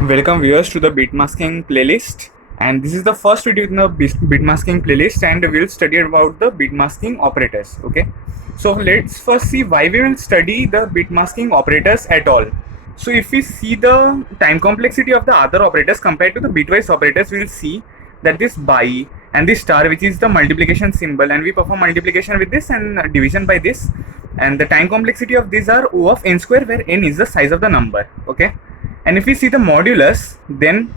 Welcome viewers to the bitmasking playlist, and this is the first video in the bitmasking playlist, and we'll study about the bitmasking operators. Okay, so let's first see why we will study the bitmasking operators at all. So if we see the time complexity of the other operators compared to the bitwise operators, we'll see that this by and this star, which is the multiplication symbol, and we perform multiplication with this and division by this, and the time complexity of these are O of n square, where n is the size of the number. Okay, and if we see the modulus, then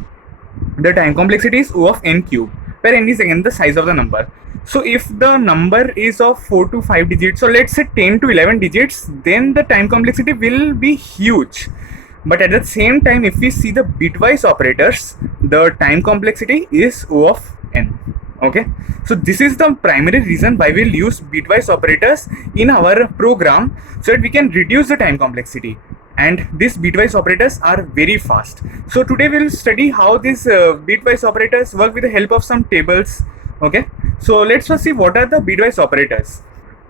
the time complexity is O of n cube, where n is again the size of the number. So if the number is of 4 to 5 digits, so let's say 10 to 11 digits, then the time complexity will be huge. But at the same time, if we see the bitwise operators, the time complexity is O of n. Okay, so this is the primary reason why we'll use bitwise operators in our program, so that we can reduce the time complexity, and these bitwise operators are very fast. So today we'll study how these bitwise operators work with the help of some tables. Okay, so let's first see what are the bitwise operators.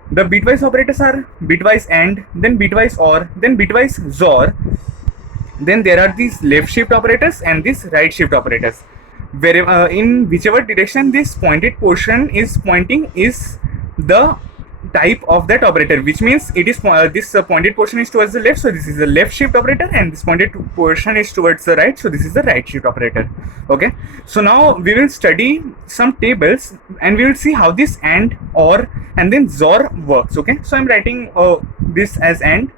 The bitwise operators are bitwise AND, then bitwise OR, then bitwise XOR. Then there are these left shift operators and these right shift operators. Where in whichever direction this pointed portion is pointing is the type of that operator, which means it is this pointed portion is towards the left, so this is the left shift operator, and this pointed portion is towards the right, so this is the right shift operator. Okay, so now we will study some tables and we will see how this AND, OR, and then XOR works. Okay, so I'm writing this as AND,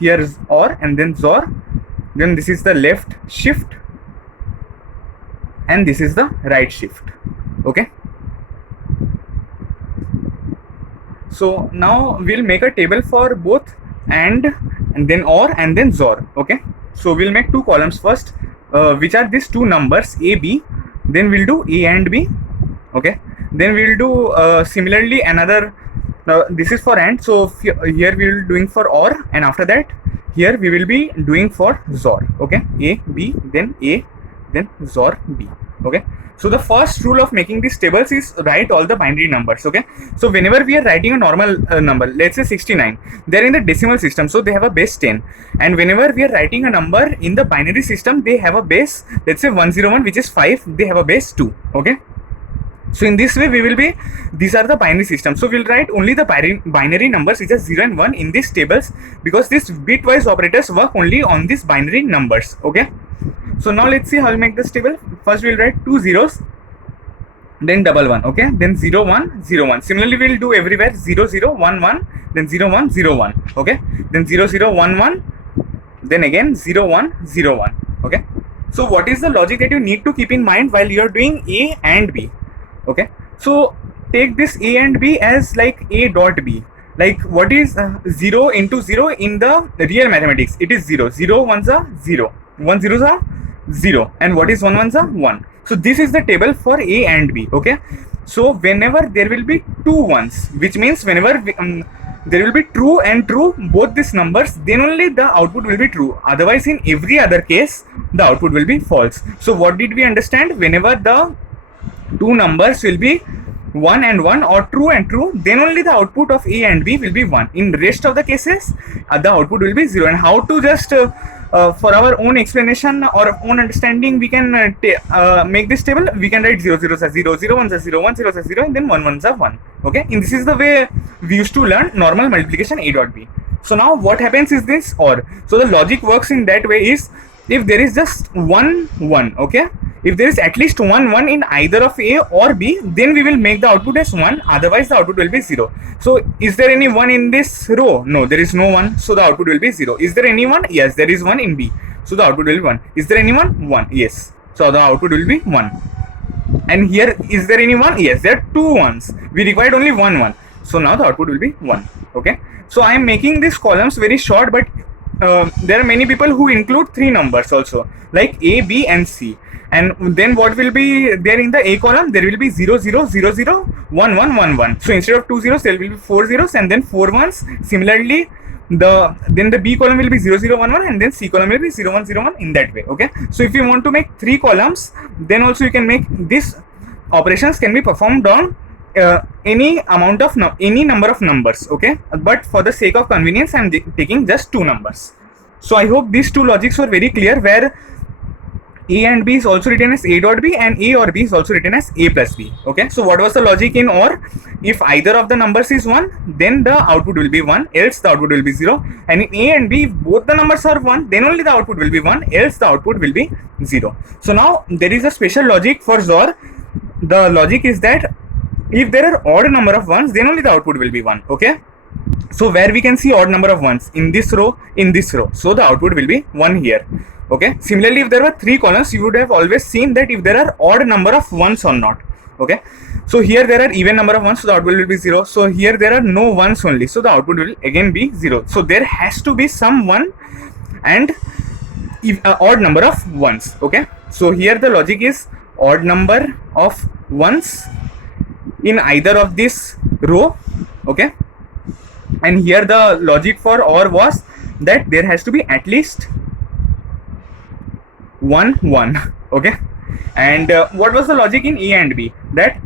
here is OR, and then XOR. Then this is the left shift and this is the right shift. Okay, so now we'll make a table for both and then OR and then XOR. Okay, so we'll make two columns first, which are these two numbers A, B. Then we'll do A and B. Okay, then we'll do similarly another, this is for AND, so here we will be doing for OR, and after that here we will be doing for XOR. Okay, A, B, then A, then XOR B. Okay, so the first rule of making these tables is write all the binary numbers. Okay, so whenever we are writing a normal number, let's say 69, they're in the decimal system, so they have a base 10, and whenever we are writing a number in the binary system, they have a base, let's say 101, which is 5, they have a base 2. Okay, so in this way we will be, these are the binary system, so we'll write only the binary numbers which are 0 and 1 in these tables, because these bitwise operators work only on these binary numbers. Okay, so now let's see how we make this table. First we'll write two zeros, then double one. Okay, then 0 1 0 1. Similarly we'll do everywhere 0 0 1 1, then 0 1 0 1. Okay, then 0 0 1 1, then again 0 1 0 1. Okay, so what is the logic that you need to keep in mind while you are doing A and B? Okay, so take this A and B as like A dot B. Like what is 0 into 0 in the real mathematics? It is 0. 0 ones are 0. 1 zeros are 0. And what is 1 ones are 1. So this is the table for A and B. Okay, so whenever there will be two ones, which means whenever there will be true and true both these numbers, then only the output will be true. Otherwise in every other case the output will be false. So what did we understand? Whenever the two numbers will be 1 and 1 or true and true, then only the output of A and B will be 1. In rest of the cases the output will be 0. And how to just for our own explanation or own understanding, we can make this table. We can write 0 zeros as 0, 0 ones as 0, 1 zeros as 0, and then 1 ones are 1. Okay, and this is the way we used to learn normal multiplication A dot B. So now what happens is this OR. So the logic works in that way is, if there is just 1 1, okay, if there is at least 1 1 in either of A or B, then we will make the output as 1, otherwise the output will be 0. So is there any 1 in this row? No, there is no 1, so the output will be 0. Is there any 1? Yes, there is 1 in B, so the output will be 1. Is there any 1? 1, yes, so the output will be 1. And here, is there any 1? Yes, there are two ones, we required only 1 1, so now the output will be 1. Okay, so I am making these columns very short, but there are many people who include three numbers also, like A, B, and C. And then what will be there in the A column? There will be 0 0 0 0 1 1 1 1. So instead of two zeros, there will be four zeros and then four ones. Similarly, then the B column will be 0 0 1 1, and then C column will be 0 1 0 1, in that way. Okay, so if you want to make three columns, then also you can make this operations can be performed on any amount of any number of numbers. Okay, but for the sake of convenience, I am taking just two numbers. So I hope these two logics were very clear, where A and B is also written as A dot B, and A or B is also written as A plus B. Okay, so what was the logic in OR? If either of the numbers is 1, then the output will be 1, else the output will be 0. And in A and B, if both the numbers are 1, then only the output will be 1, else the output will be 0. So now there is a special logic for XOR. The logic is that if there are odd number of ones, then only the output will be 1. Okay, so where we can see odd number of ones in this row, so the output will be 1 here. Okay, similarly, if there were 3 columns, you would have always seen that if there are odd number of ones or not. Okay, so here there are even number of ones, so the output will be 0. So here there are no ones only, so the output will again be 0. So there has to be some 1 and odd number of ones. Okay, so here the logic is odd number of ones in either of this row. Okay, and here the logic for OR was that there has to be at least 1 1. Okay, and what was the logic in A and B? That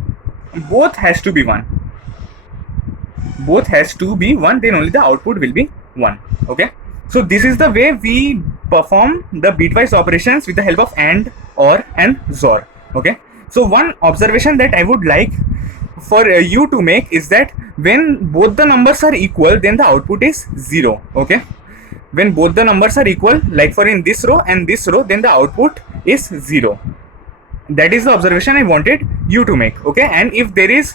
both has to be 1, then only the output will be 1. Okay, so this is the way we perform the bitwise operations with the help of AND, OR and XOR. Okay, so one observation that I would like for you to make is that when both the numbers are equal, then the output is 0. Okay, when both the numbers are equal, like for in this row and this row, then the output is 0. That is the observation I wanted you to make. Okay, and if there is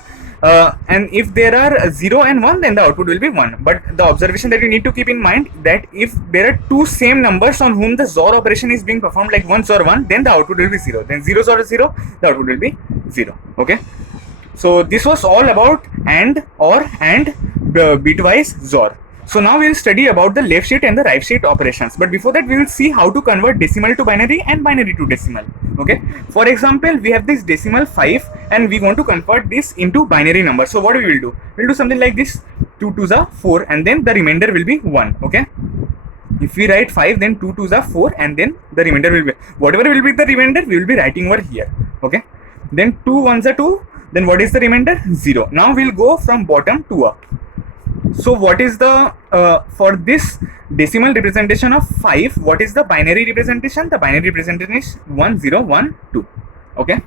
if there are 0 and 1, then the output will be 1. But the observation that you need to keep in mind, that if there are two same numbers on whom the XOR operation is being performed, like 1 XOR 1, then the output will be 0. Then 0 XOR 0, the output will be 0. Okay, so this was all about AND, OR and bitwise XOR. So now we will study about the left shift and the right shift operations. But before that, we will see how to convert decimal to binary and binary to decimal. Okay, for example, we have this decimal 5 and we want to convert this into binary number. So what we will do? We will do something like this: 2 2s are 4, and then the remainder will be 1. Okay, if we write 5, then 2 2s are 4, and then the remainder will be whatever will be the remainder, we will be writing over here. Okay, then 2 1s are 2, then what is the remainder? 0. Now we will go from bottom to up. So what is the for this decimal representation of 5, what is the binary representation? The binary representation is 1 0 1 2. Okay,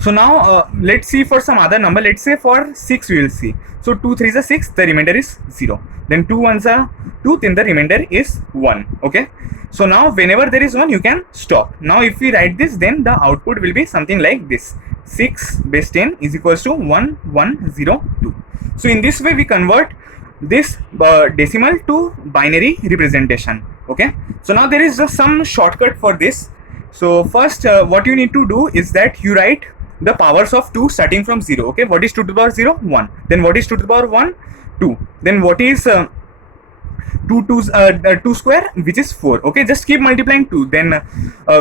so now let's see for some other number. Let's say for 6 we will see. So 2 3s are 6, the remainder is 0. Then 2 1s are 2, then the remainder is 1. Okay, so now whenever there is 1, you can stop. Now if we write this, then the output will be something like this: 6 base 10 is equals to 1 1 0 2. So in this way we convert this decimal to binary representation. Okay, so now there is just some shortcut for this. So first what you need to do is that you write the powers of 2 starting from 0. Okay, what is 2 to the power 0? 1. Then what is 2 to the power 1? 2. Then what is 2 square, which is 4. Okay, just keep multiplying 2. Then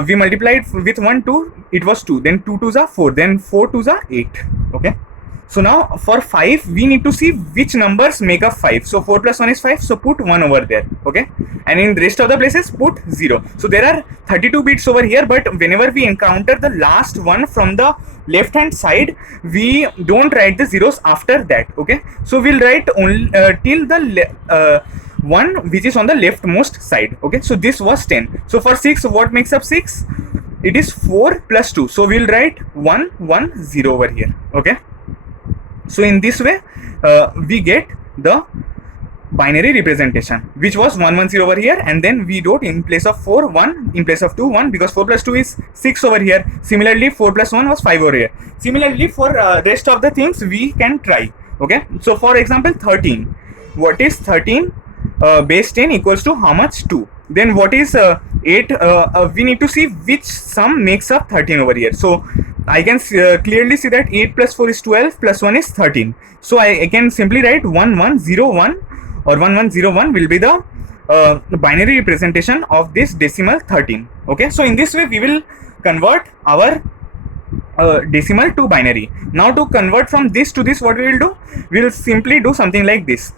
we multiplied with 1 2, it was 2. Then 2 2s are 4. Then 4 2s are 8. Okay, so now for 5 we need to see which numbers make up 5. So 4 plus 1 is 5, so put 1 over there. Okay, and in the rest of the places put 0. So there are 32 bits over here, but whenever we encounter the last one from the left hand side, we don't write the zeros after that. Okay, so we'll write only till the one which is on the leftmost side. Okay, so this was 10. So for 6, what makes up 6? It is 4 plus 2. So we'll write 1 1 0 over here. Okay, so in this way we get the binary representation, which was 1 1 0 over here, and then we wrote in place of 4 1, in place of 2 1, because 4 plus 2 is 6 over here. Similarly 4 plus 1 was 5 over here. Similarly for rest of the things we can try. Okay, so for example 13, what is 13 base 10 equals to how much? 2. Then what is 8? We need to see which sum makes up 13 over here. So I can clearly see that 8 plus 4 is 12, plus 1 is 13. So I can simply write 1 1 0 1 or 1 1 0 1 will be the binary representation of this decimal 13. Okay, so in this way we will convert our decimal to binary. Now to convert from this to this, what we will do? We will simply do something like this.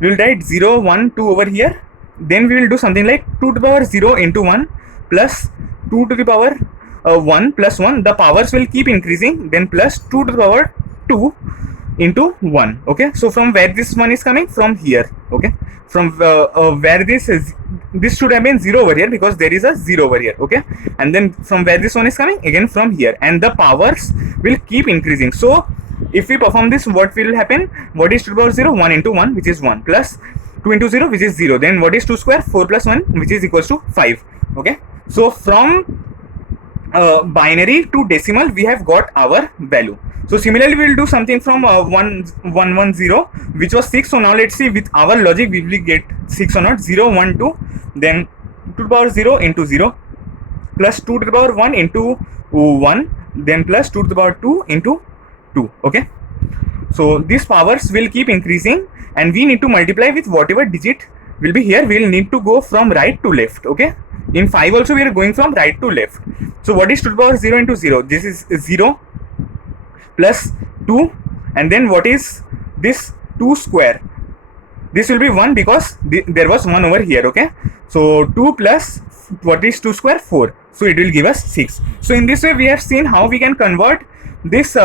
We will write 0 1 2 over here. Then we will do something like 2 to the power 0 into 1 plus 2 to the power 1 plus 1. The powers will keep increasing. Then plus 2 to the power 2 into 1. Okay, so from where this one is coming, from here. Okay, from where this should have been 0 over here because there is a 0 over here. Okay, and then from where this one is coming, again from here, and the powers will keep increasing. So if we perform this, what will happen? What is 2 to the power 0? 1 into 1, which is 1, plus 2 into 0, which is 0. Then what is 2 square? 4 plus 1, which is equals to 5. Okay, so from binary to decimal we have got our value. So similarly we will do something from 110, which was 6. So now let's see with our logic we will get 6 or not. 0 1 2, then 2 to the power 0 into 0, plus 2 to the power 1 into 1, then plus 2 to the power 2 into 2. Okay, so these powers will keep increasing and we need to multiply with whatever digit will be here. We will need to go from right to left. Okay, in 5 also we are going from right to left. So what is 2 to the power 0 into 0? This is 0 plus 2, and then what is this 2 square? This will be 1 because there was 1 over here. Okay, so 2 plus what is 2 square? 4. So it will give us 6. So in this way we have seen how we can convert this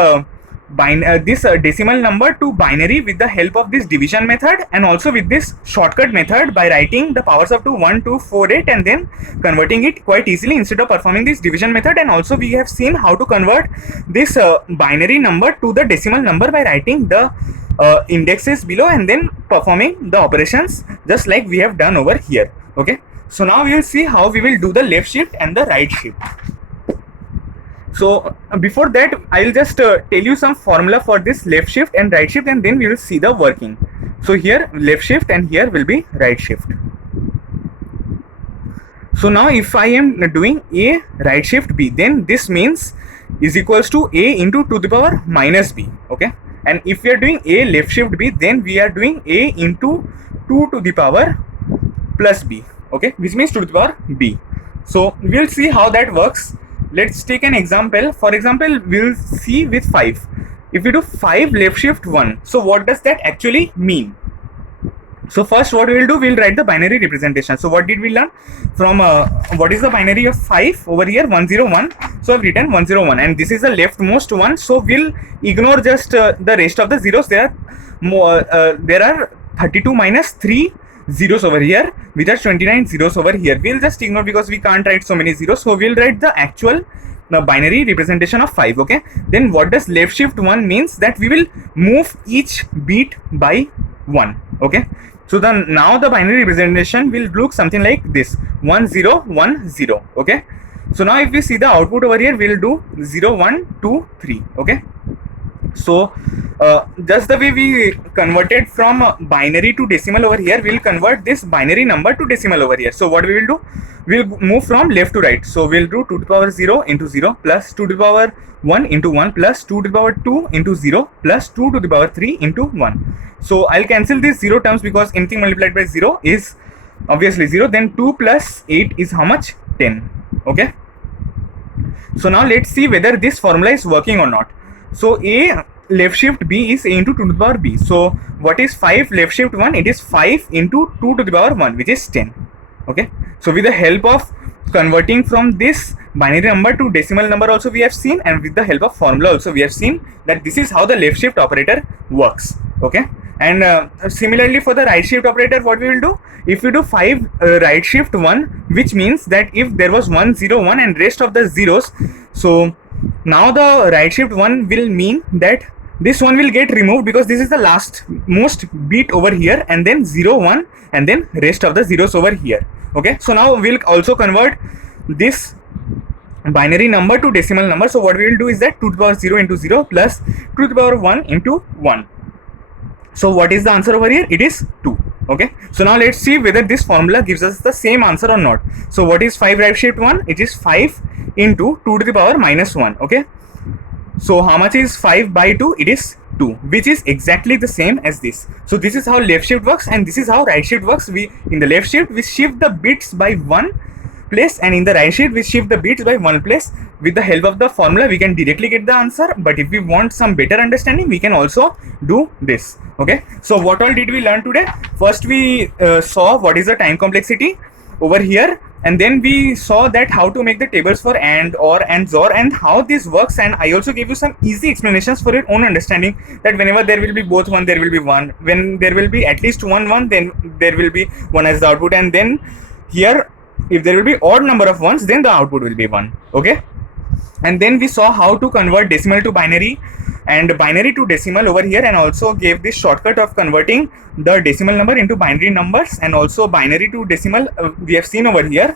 decimal number to binary with the help of this division method, and also with this shortcut method by writing the powers up to 1 2 4 8 and then converting it quite easily instead of performing this division method. And also we have seen how to convert this binary number to the decimal number by writing the indexes below and then performing the operations just like we have done over here. Okay, so now we will see how we will do the left shift and the right shift. So before that I will just tell you some formula for this left shift and right shift, and then we will see the working. So here left shift and here will be right shift. So now if I am doing A right shift B, then this means is equals to A into 2 to the power minus B. Okay, and if we are doing A left shift B, then we are doing A into 2 to the power plus B. Okay, which means 2 to the power B. So we will see how that works. Let's take an example. For example, we'll see with 5. If we do 5 left shift 1, so what does that actually mean? So first what we will do, we'll write the binary representation. So what did we learn from what is the binary of 5 over here? 101. So I've written 101 and this is the leftmost one. So we'll ignore just the rest of the zeros. There are 32 minus 3 zeros over here, which are 29 zeros over here. We'll just ignore because we can't write so many zeros. So we'll write the actual binary representation of 5. Okay, then what does left shift 1 means? That we will move each bit by 1. Okay, so now the binary representation will look something like this: 1 0 1 0. Okay, so now if we see the output over here, we'll do 0 1 2 3. Okay, so just the way we converted from binary to decimal over here, we'll convert this binary number to decimal over here. So what we will do, we'll move from left to right. So we'll do 2 to the power 0 into 0 plus 2 to the power 1 into 1 plus 2 to the power 2 into 0 plus 2 to the power 3 into 1. So I'll cancel these 0 terms because anything multiplied by 0 is obviously 0. Then 2 plus 8 is how much? 10. Okay, so now let's see whether this formula is working or not. So A left shift B is A into 2 to the power B. So what is 5 left shift 1? It is 5 into 2 to the power 1, which is 10. Okay, so with the help of converting from this binary number to decimal number also we have seen, and with the help of formula also we have seen that this is how the left shift operator works. Okay, and similarly for the right shift operator, what we will do, if we do 5 right shift 1, which means that if there was 1 0 1 and rest of the zeros, so now the right shift 1 will mean that this one will get removed because this is the last most bit over here, and then 0 1 and then rest of the zeros over here. Okay, so now we'll also convert this binary number to decimal number. So what we will do is that 2 to the power 0 into 0 plus 2 to the power 1 into 1. So what is the answer over here? It is 2. Okay, so now let's see whether this formula gives us the same answer or not. So what is 5 right shift 1? It is 5 into 2 to the power minus 1. Okay, so how much is 5 by 2? It is 2, which is exactly the same as this. So this is how left shift works, and this is how right shift works. We in the left shift we shift the bits by 1 place, and in the right shift we shift the bits by 1 place. With the help of the formula we can directly get the answer, but if we want some better understanding we can also do this. Okay, so what all did we learn today? First we saw what is the time complexity, over here, and then we saw that how to make the tables for AND, OR and XOR and how this works. And I also gave you some easy explanations for your own understanding, that whenever there will be both 1, there will be 1. When there will be at least 1, then there will be 1 as the output, and then here if there will be odd number of ones, then the output will be 1. Okay, and then we saw how to convert decimal to binary and binary to decimal over here, and also gave this shortcut of converting the decimal number into binary numbers, and also binary to decimal we have seen over here.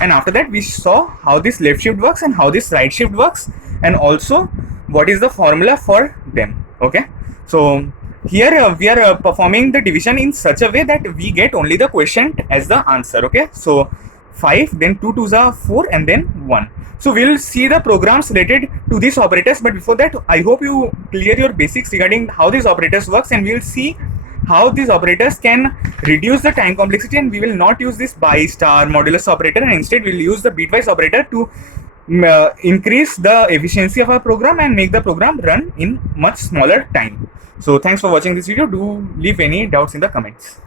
And after that we saw how this left shift works and how this right shift works, and also what is the formula for them. Okay, so here we are performing the division in such a way that we get only the quotient as the answer. Okay, so 5, then 2 2s are 4, and then 1. So we'll see the programs related to these operators, but before that I hope you clear your basics regarding how these operators works, and we'll see how these operators can reduce the time complexity, and we will not use this by, star, modulus operator, and instead we'll use the bitwise operator to increase the efficiency of our program and make the program run in much smaller time. So thanks for watching this video. Do leave any doubts in the comments.